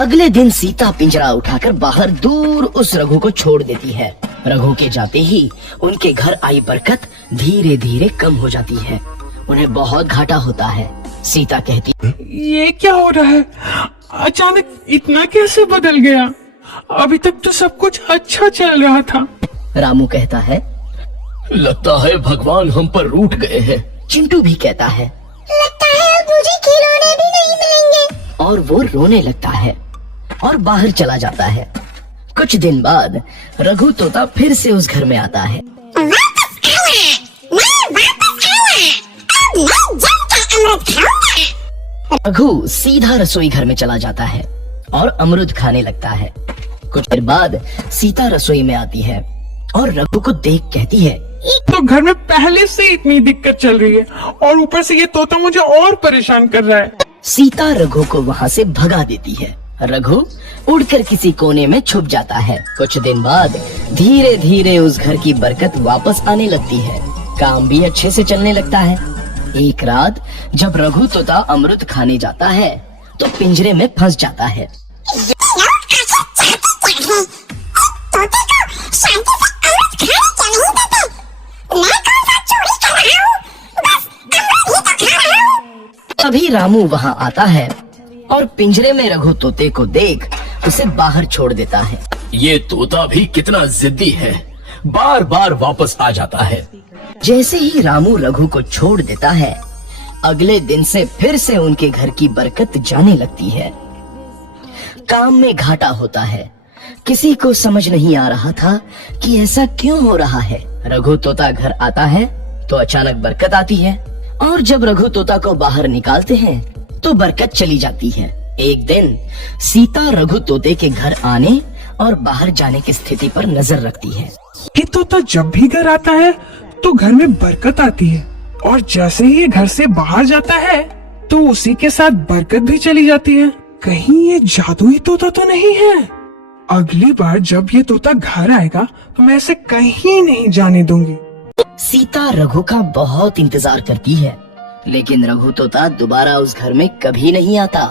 अगले दिन सीता पिंजरा उठाकर बाहर दूर उस रघु को छोड़ देती है। रघु के जाते ही उनके घर आई बरकत धीरे धीरे कम हो जाती है। उन्हें बहुत घाटा होता है। सीता कहती, ये क्या हो रहा है? अचानक इतना कैसे बदल गया? अभी तक तो सब कुछ अच्छा चल रहा था। रामू कहता है, लगता है भगवान हम पर रूठ गए हैं। चिंटू भी कहता है, लगता है अब मुझे खिलौने भी नहीं मिलेंगे। और वो रोने लगता है और बाहर चला जाता है। कुछ दिन बाद रघु तोता फिर से उस घर में आता है। वापस आया, मैं वापस आया। अब मैं जम का अमृत खाऊंगा। रघु सीधा रसोई घर में चला जाता है और अमृत खाने लगता है। कुछ देर बाद सीता रसोई में आती है और रघु को देख कहती है, तो घर में पहले से इतनी दिक्कत चल रही है और ऊपर से ये तोता मुझे और परेशान कर रहा है। सीता रघु को वहाँ से भगा देती है। रघु उड़कर किसी कोने में छुप जाता है। कुछ दिन बाद धीरे धीरे उस घर की बरकत वापस आने लगती है। काम भी अच्छे से चलने लगता है। एक रात जब रघु तोता अमृत खाने जाता है तो पिंजरे में फंस जाता है। तभी रामू वहाँ आता है और पिंजरे में रघु तोते को देख उसे बाहर छोड़ देता है। ये तोता भी कितना जिद्दी है, बार बार वापस आ जाता है। जैसे ही रामू रघु को छोड़ देता है, अगले दिन से फिर से उनके घर की बरकत जाने लगती है। काम में घाटा होता है। किसी को समझ नहीं आ रहा था कि ऐसा क्यों हो रहा है। रघु तोता घर आता है तो अचानक बरकत आती है और जब रघु तोता को बाहर निकालते हैं तो बरकत चली जाती है। एक दिन सीता रघु तोते के घर आने और बाहर जाने की स्थिति पर नजर रखती है। ये तोता जब भी घर आता है तो घर में बरकत आती है और जैसे ही ये घर से बाहर जाता है तो उसी के साथ बरकत भी चली जाती है। कहीं ये जादुई तोता तो नहीं है? अगली बार जब ये तोता घर आएगा तो मैं इसे कहीं नहीं जाने दूंगी। सीता रघु का बहुत इंतजार करती है, लेकिन रघु तोता दोबारा उस घर में कभी नहीं आता।